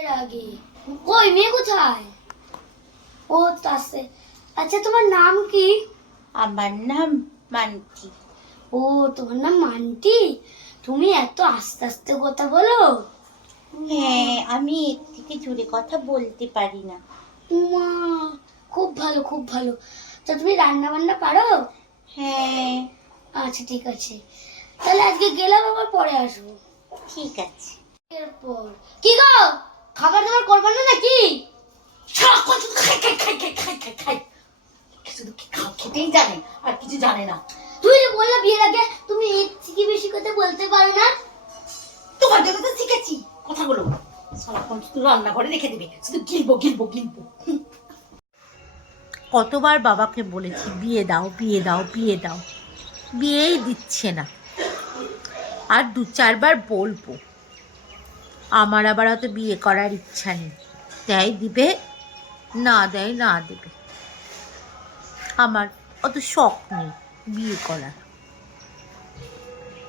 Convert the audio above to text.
এর আগে। কই মেয়ে কোথায়? ও তো আচ্ছা তোমার নাম কি? আমার নাম মান্টি। ও তোমার নাম মান্টি? তুমি এত আস্তে আস্তে কথা বলো। হ্যাঁ আমি এর থেকে জোরে কথা বলতে পারি না। উমা খুব ভালো খুব ভালো। তা তুমি রান্না বান্না পারো? হ্যাঁ। আচ্ছা ঠিক আছে। তাহলে আজকে গেলাম আবার পরে আসব। ঠিক আছে। এরপর। কি গো? খাবার দাবার করবে না নাকি? সারাক্ষণ খাই খাই খাই খাই খাই খাই খাই। শুধু খেতেই জানে, আর কিছু জানে না। তুই যে বললা বিয়ের আগে, তুমি এর থেকে বেশি কথা বলতে পারো না। তোমার জন্য তো শিখেছি কথাগুলো। সারাক্ষণ শুধু রান্নাঘরে রেখে দিবে, শুধু গিলবো গিলবো গিলবো। কতবার বাবাকে বলেছি, বিয়ে দাও বিয়ে দাও বিয়ে দাও। বিয়েই দিচ্ছে না। আর দু চারবার বলব। আমার আবার অত বিয়ে করার ইচ্ছা নেই। দেয় দিবে? না দেয়, না দেবে। আমার অত শখ নেই বিয়ে করার।